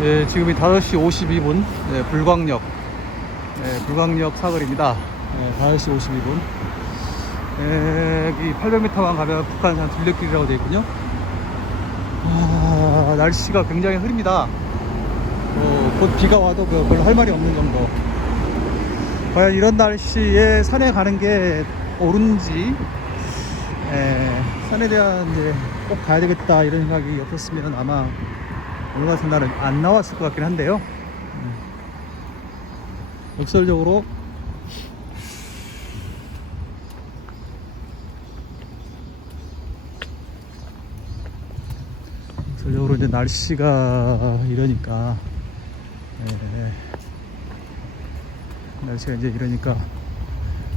예, 지금이 5시 52분, 예, 불광역, 예, 불광역 사거리입니다. 예, 5시 52분. 예, 여기 800m만 가면 북한산 둘레길이라고 되어 있군요. 날씨가 굉장히 흐립니다. 곧 비가 와도 별로 할 말이 없는 정도. 과연 이런 날씨에 산에 가는 게 옳은지, 산에 대한 이제 꼭 가야 되겠다 이런 생각이 없었으면 아마 오늘 같은 날은 안 나왔을 것 같긴 한데요. 역설적으로 이제 날씨가 이러니까, 날씨가 이제 이러니까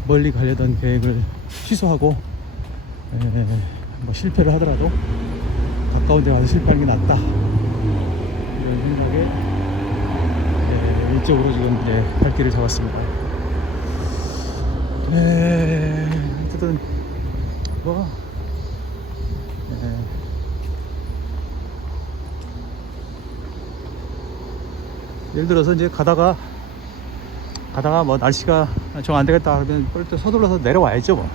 멀리 가려던 계획을 취소하고, 뭐 실패를 하더라도 가까운 데 가서 실패하는 게 낫다 이런 생각에, 이쪽으로 지금 이제 갈 길을 잡았습니다. 어쨌든 뭐 예를 들어서 이제 가다가 뭐 날씨가 정 안 되겠다 하면 빨리 또 서둘러서 내려와야죠 뭐.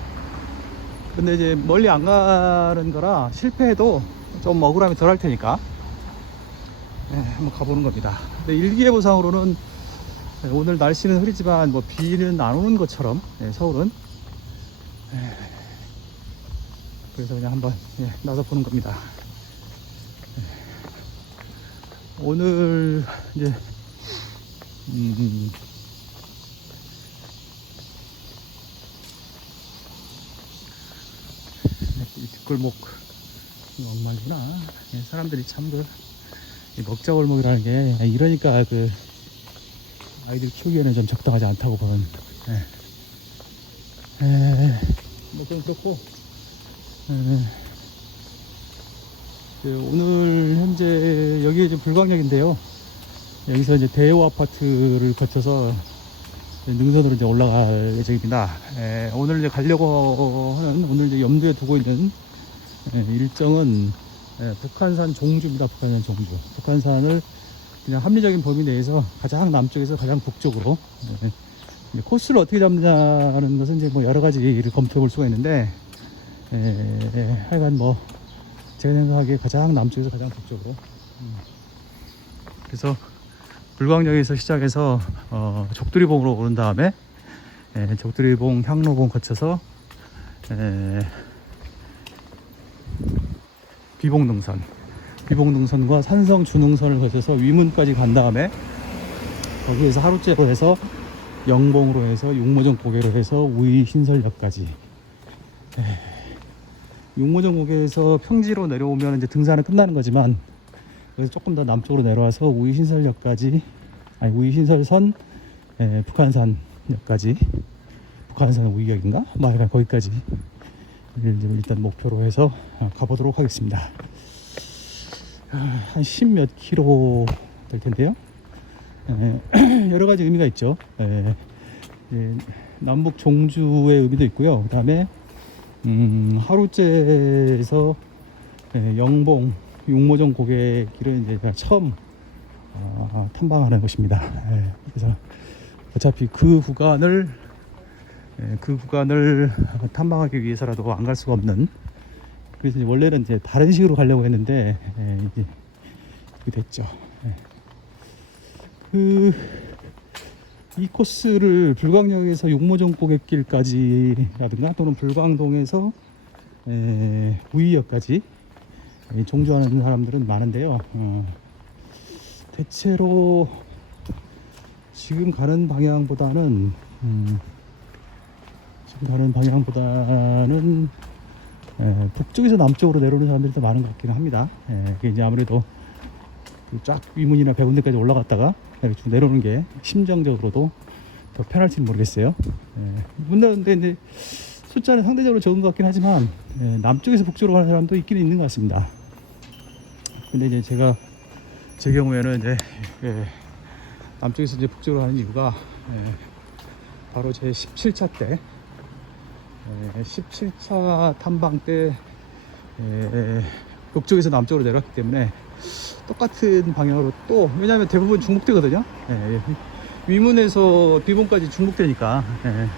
근데 이제 멀리 안 가는 거라 실패해도 좀 억울함이 덜 할 테니까, 한번 가보는 겁니다. 근데 일기예보상으로는 오늘 날씨는 흐리지만 뭐 비는 안 오는 것처럼, 서울은. 그래서 그냥 한번 나서 보는 겁니다. 오늘 이제 이 뒷골목 엉망이구나. 사람들이 참 먹자골목이라는 게 이러니까 그 아이들 키우기에는 좀 적당하지 않다고 보는. 뭐 그건 그렇고, 오늘 현재 여기 이제 불광역인데요. 여기서 이제 대호 아파트를 거쳐서 능선으로 이제 올라갈 예정입니다. 오늘 이제 가려고 하는, 오늘 이제 염두에 두고 있는 일정은 북한산 종주입니다. 북한산 종주. 북한산을 그냥 합리적인 범위 내에서 가장 남쪽에서 가장 북쪽으로, 코스를 어떻게 잡느냐는 것은 이제 뭐 여러 가지를 검토해 볼 수가 있는데, 하여간 뭐 제가 생각하기에 가장 남쪽에서 가장 북쪽으로. 그래서 불광역에서 시작해서 적두리봉으로 오른 다음에, 적두리봉, 향로봉 거쳐서 비봉등선과 산성준흥선을 거쳐서 위문까지 간 다음에 거기에서 하루째로 해서 영봉으로 해서 육모정 고개로 해서 우이신설역까지. 육모정 고개에서 평지로 내려오면 이제 등산은 끝나는 거지만, 그래서 조금 더 남쪽으로 내려와서 우이신설역까지, 우이신설선, 북한산역까지, 북한산 우이역인가? 뭐 약간 거기까지 일단 목표로 해서 가보도록 하겠습니다. 한 10몇 킬로 될 텐데요. 여러 가지 의미가 있죠. 남북 종주의 의미도 있고요. 그 다음에 하루째에서 영봉, 육모정 고개길은 이제 제가 처음 탐방하는 곳입니다. 그래서 어차피 그 구간을 탐방하기 위해서라도 안 갈 수가 없는, 그래서 이제 원래는 이제 다른 식으로 가려고 했는데 이제 그게 됐죠. 이 코스를 불광역에서 육모정 고갯길까지라든가 또는 불광동에서 우이역까지 종주하는 사람들은 많은데요. 대체로 지금 가는 방향보다는 북쪽에서 남쪽으로 내려오는 사람들이 더 많은 것 같긴 합니다. 그게 이제 아무래도 쫙 위문이나 백운대까지 올라갔다가 이렇게 내려오는 게 심정적으로도 더 편할지는 모르겠어요. 근데 이제 숫자는 상대적으로 적은 것 같긴 하지만, 남쪽에서 북쪽으로 가는 사람도 있기는 있는 것 같습니다. 근데 이제 제 경우에는 이제 남쪽에서 이제 북쪽으로 가는 이유가, 바로 제 17차 때, 17차 탐방 때 북쪽에서 남쪽으로 내려왔기 때문에 똑같은 방향으로 또, 왜냐하면 대부분 중복되거든요. 예, 위문에서 비문까지 중복되니까 예,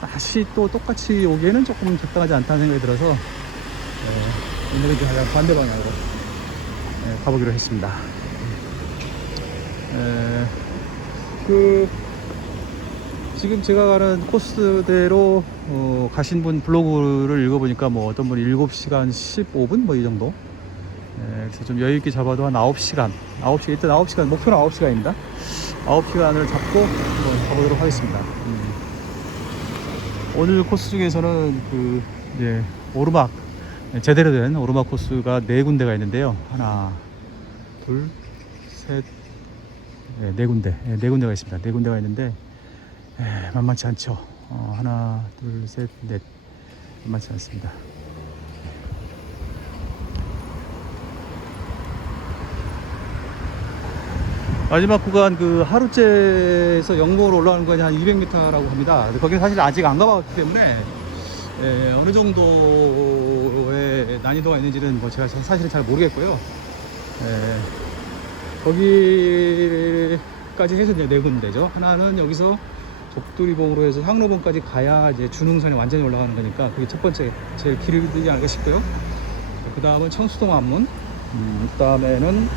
다시 또 똑같이 오기에는 조금 적당하지 않다는 생각이 들어서 오늘은 이제 가장 반대 방향으로 가보기로 했습니다. 지금 제가 가는 코스대로 가신 분 블로그를 읽어보니까 뭐 어떤 분이 7시간 15분 뭐 이 정도. 그래서 좀 여유있게 잡아도 한 9시간 일단 9시간, 목표는 9시간입니다 9시간을 잡고 한번 가보도록 하겠습니다. 오늘 코스 중에서는 이제 오르막, 제대로 된 오르막 코스가 4군데가 있는데요. 하나, 둘, 셋, 네 군데가 있습니다. 4군데가 있는데 만만치 않죠. 하나, 둘, 셋, 넷. 만만치 않습니다. 마지막 구간 하루째에서 영봉으로 올라가는 거는 한 200m라고 합니다. 거기는 사실 아직 안 가봤기 때문에 어느 정도의 난이도가 있는지는 뭐 제가 사실은 잘 모르겠고요. 거기까지 해서 이제 4군데죠. 하나는 여기서 족두리봉으로 해서 향로봉까지 가야 이제 준흥선이 완전히 올라가는 거니까 그게 첫 번째 제일 길이지 않을까 싶고요. 그 다음은 청수동 안문, 그 다음에는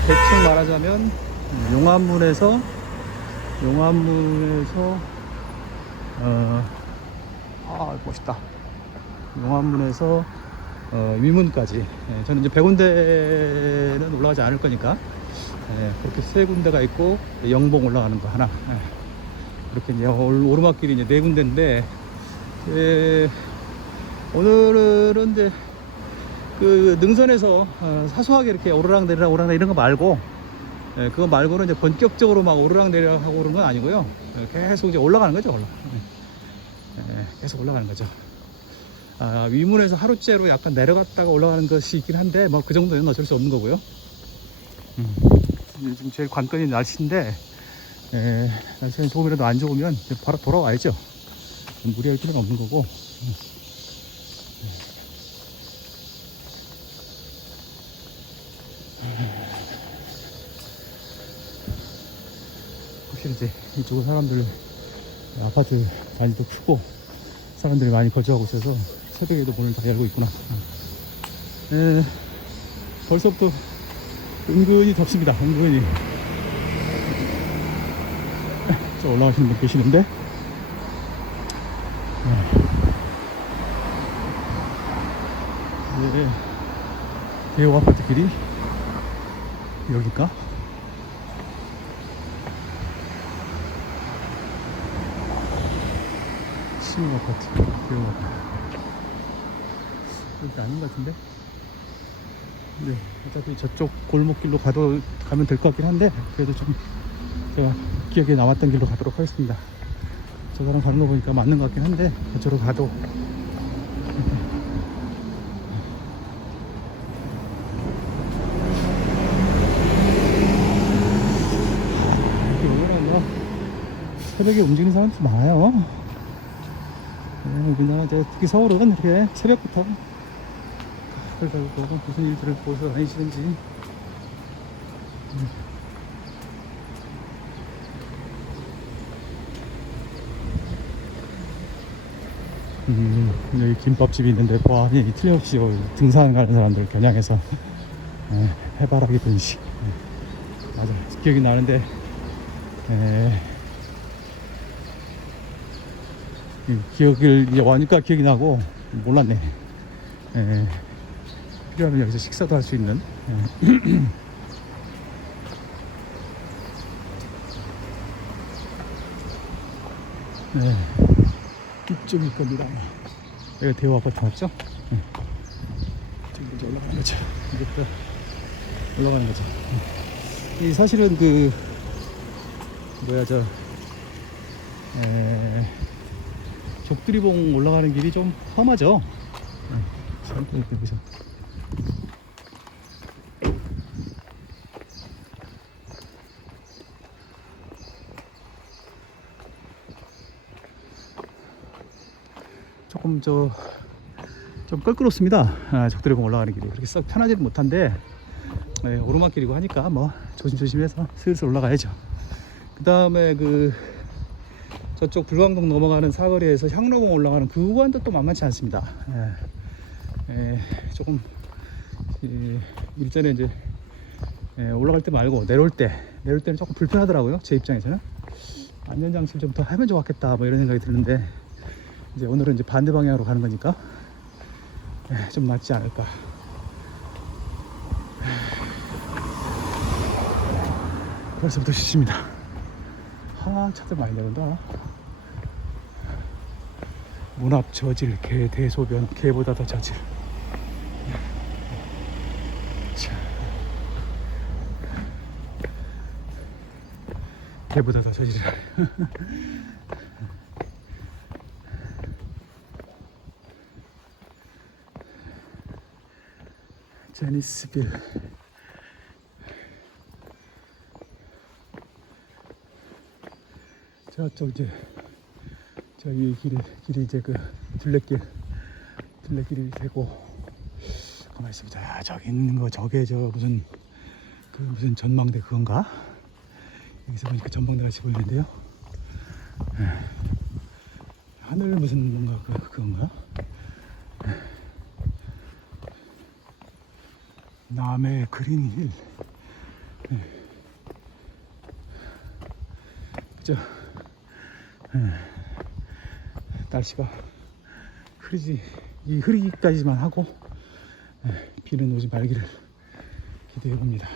대충 말하자면 용암문에서 멋있다. 용암문에서 위문까지. 저는 이제 100군데는 올라가지 않을 거니까 그렇게 3군데가 있고 영봉 올라가는 거 하나. 이렇게 이제 오르막길이 이제 4군데인데 오늘은 이제 능선에서 사소하게 이렇게 오르락내리락 이런 거 말고 그거 말고는 이제 본격적으로 막 오르락내리락 하고 그런 건 아니고요. 계속 이제 올라가는 거죠. 계속 올라가는 거죠. 위문에서 하루째로 약간 내려갔다가 올라가는 것이 있긴 한데 뭐 그 정도는 어쩔 수 없는 거고요. 지금 제일 관건이 날씨인데 날씨가 조금이라도 안 좋으면 바로 돌아와야죠. 무리할 필요는 없는 거고. 확실히 이제 이쪽은 사람들, 아파트 단지도 크고 사람들이 많이 거주하고 있어서 새벽에도 문을 다 열고 있구나. 벌써부터 은근히 덥습니다. 은근히. 저 올라가시는 분 계시는데 대호 아파트 길이 여기가 신호 아파트, 대호 아파트. 여기 아닌 것 같은데. 네, 어차피 저쪽 골목길로 가면 될 것 같긴 한데 그래도 좀 제가 기억에 남았던 길로 가도록 하겠습니다. 저 사람 가는 거 보니까 맞는 것 같긴 한데 저쪽으로 가도 새벽에 움직이는 사람도 많아요. 우리나라 특히 서울은 이렇게 새벽부터 보고 무슨 일들을 보셔 다니시는지. 여기 김밥집이 있는데 보아하니 틀림없이 등산 가는 사람들 겨냥해서 해바라기 분식. 맞아, 기억이 나는데 기억을 이제 와니까 기억이 나고 몰랐네. 필요하면 여기서 식사도 할 수 있는. 네, 이쪽일 겁니다. 여기가 대호 아파트 맞죠? 이제 올라가는 거죠. 이제부터 올라가는 거죠. 이 사실은 족두리봉 올라가는 길이 좀 험하죠. 이렇게 보세요. 조금 좀 껄끄럽습니다. 족두리봉 올라가는 길이 그렇게 썩 편하지는 못한데 오르막길이고 하니까 뭐 조심조심해서 슬슬 올라가야죠. 그 다음에 그 저쪽 불광동 넘어가는 사거리에서 향로공 올라가는 그 구간도 또 만만치 않습니다. 조금 일전에 이제 올라갈 때 말고 내려올 때는 조금 불편하더라고요. 제 입장에서는 안전장치를 좀 더 하면 좋았겠다 뭐 이런 생각이 드는데, 이제 오늘은 이제 반대 방향으로 가는 거니까 좀 낫지 않을까. 벌써부터 시십니다. 차들 많이 내려온다. 문 앞 저질, 개 대소변, 개보다 더 저질. 자, 개보다 더 저질이라. 제니스빌. 저쪽 이제 저희 길이 이제 그 둘레길이 되고, 가만히 있습니다. 야, 저기 있는 거 저게 저 무슨 전망대 그건가? 여기서 보니까 전망대 같이 보이는데요. 하늘 무슨 뭔가 그건가? 남해 그린힐. 그죠? 날씨가 흐리기까지만 하고 비는 오지 말기를 기대해 봅니다.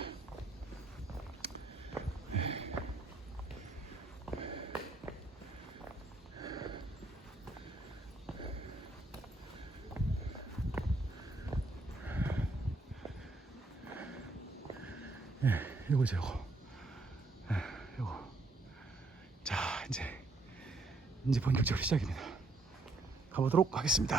요거죠, 요거. 자, 이제 본격적으로 시작입니다. 가보도록 하겠습니다.